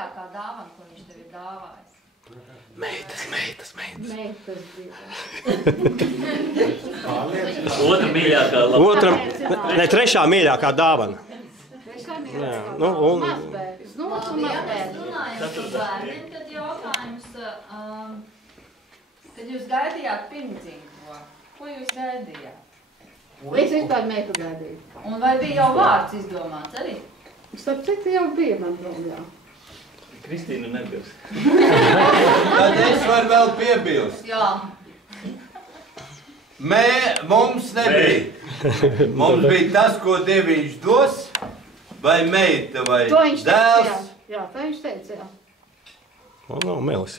mīļākā dāvana, ko viņš tev ir dāvājis? Meitas. Meitas bija. Otra mīļākā laba. Otra, ne, trešā mīļākā dāvana. Jā, nu, un... Mazbērns. Nu, un Ja mēs mazbērns. runājam par bērniem, tad jautājums, kad jūs gaidījāt pirmdzimto, ko jūs gaidījāt? Es vispār meitu gaidīju. Un vai bija jau vārds izdomāts arī? Starp citu jau bija man domā. Kristīna nebils. Tad es varu vēl piebilst. Jā. Mums nebija. Mums bija tas, ko Dieviņš dos, vai meita, vai To viņš teica, dēls. jā. Jā, tā viņš teica, jā. Nav melis.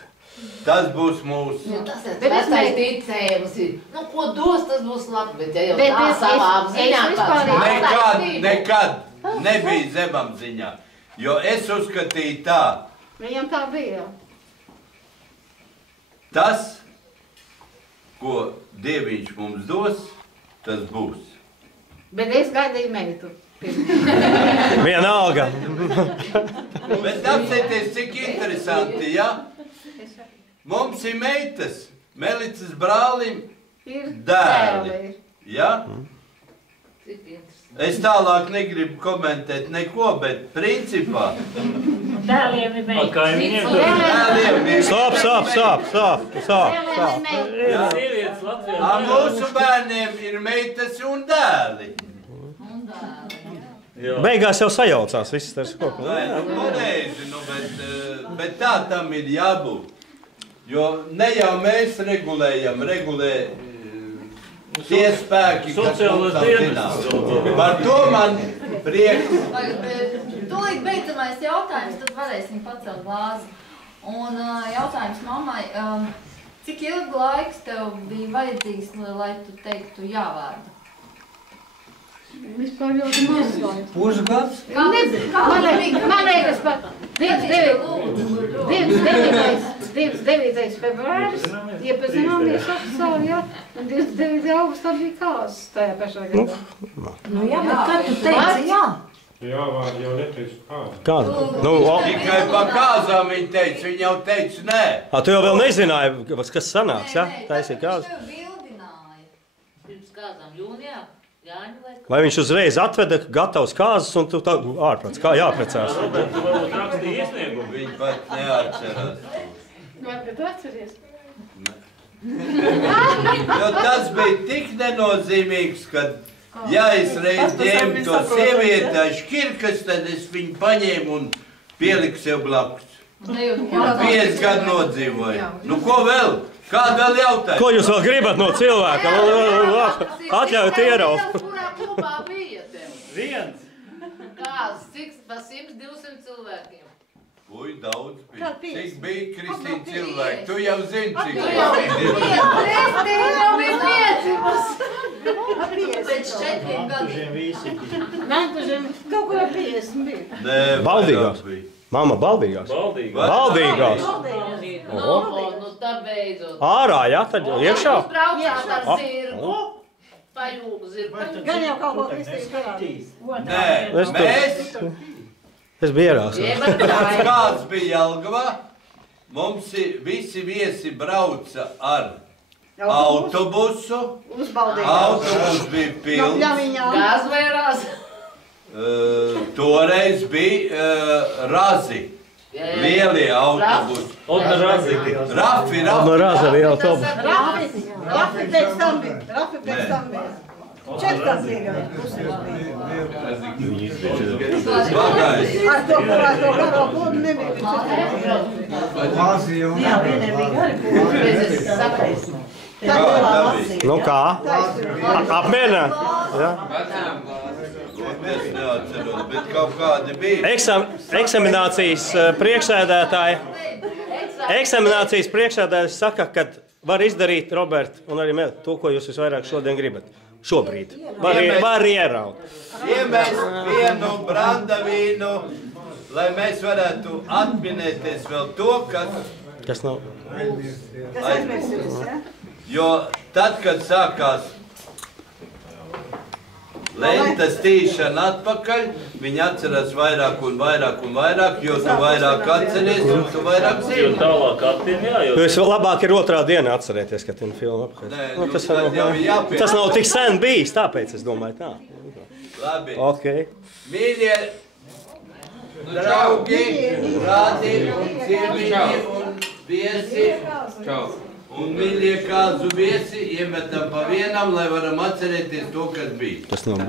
Tas būs mūsu. Tas ir Bet es vecais ticējums. Nu, ko dos, tas būs labi, bet ja jau Bet tā savā apziņā Nekad nebija zemapziņā. Jo es uzskatīju tā, Viņam tā bija. tas, ko Dieviņš mums dos, tas būs. Bet es gaidīju meitu. Vienalga. Bet apsieties, cik interesanti, ja? Mums ir meitas, Melicas brālim, Ir dēli. Ja? Es tālāk negribu komentēt neko, bet principā Dēliem ir meita. Kā viņiem dēliem ir. Stop. sievietes Latvijā? Mūsu bērniem ir meitas un dēli. Beigās jau sajaucās viss tas kopā. Nē, nu nezinu, bet tā tam ir jābūt. Jo ne jau mēs regulējam, regulē tie spēki, kas mums tam zinās. Par to man prieks. Tūlīt beidzamais jautājums, tad varēsim pacelt glāzi. Un jautājums mammai, cik ilgu laiks tev bija vajadzīgs, lai tu teiktu jā vārdu? Vispār ļoti maz laiks. Pusgads? Man liekas pat 29. februāris, iepazināmies oficiāli, jā, un 29. augustā bija kāzas tajā pašā gadā. Nu jā, bet kad tu teici jā? Jā, vārdi jau neteicu kādu. Kāda? Nu, Tikai pa kāzām viņa teica, viņa jau teica nē. tu jau vēl nezināji, kas sanāks, ja? Taisīja kāzu. Tev bildināja. Pirms kādām jūnijā, Jāņu vai Vai viņš uzreiz atveda gatavs kāzas un tu tā ārprāts, kā jāprecās? Robert, tu varbūt rakstīji iesniegumu. Viņa pat neatcerās. Vai tu atceries? Jo tas bija tik nenozīmīgs, ka ja es reiz ņēmu to sievieti aiz šķirkas, tad es viņu paņēmu un pieliku sev blakus. 5 gadu nodzīvoju. Nu ko vēl? Kādu vēl jautājumu? Ko jūs vēl gribat no cilvēka? Atļaujiet ieraut. Kurā klubā bija tev? Viens. Kāds, cik pa 100-200 cilvēkiem? Ui, daudz bija. Cik bija, Kristīna, cilvēki? Tu jau zini, cik Tu jau bija 5 Pēc 4 gadiem. Mentužiem kaut kur 50 bija. Nē, Baldīgās. vairāk bija. Mamma, baldīgās. Baldīgās. Nu tā beidzot. Ārā, jā, tad iekšā. Jūs braucāt ar zirgu, pajūgu zirgu. Gan jau kaut ko Kristīna parādīs. Nē, Es biju ierās. kāds bija Jelgavā, mums visi viesi brauca ar autobusu. Autobus bija pilns. Gāzvērās. Toreiz bija razi. Lielie autobusi. Odna Razika. Rafi. No Raza bija autobus. Rafi pēc tam bija. Četrās bija. Bagais. Ar to garo klubu nebija. Jā, vienai bija gari. Kā tā bija? Nu kā? Apmierināt? Jā. Es neatceros, bet kaut kādi bija. Eksaminācijas priekšsēdētājs saka, ka var izdarīt, Robert, un arī Mel, to, ko jūs visvairāk šodien gribat. Šobrīd. Var ieraut. Iemest vienu brandavīnu, lai mēs varētu atminēties vēl to, kas nav. Jo tad, kad sākās Lentas tīšana atpakaļ, viņi atceras vairāk un vairāk un vairāk, jo tu vairāk atceries un tu vairāk Jo zini. tālāk attiem jājūt. Jūs labāk ir otrā dienā atcerēties, ka ir filma apkārt. Nē, Nu, nu, tas, tad jau ir jāpiek. tas nav tik sen bijis, tāpēc es domāju tā. Labi. Ok. Mīļie draugi, rādi un ciemiņi un viesi. Un mīļie kāzu viesi iemetam pa vienam, lai varam atcerēties to, kas bija. Tas nav bijis.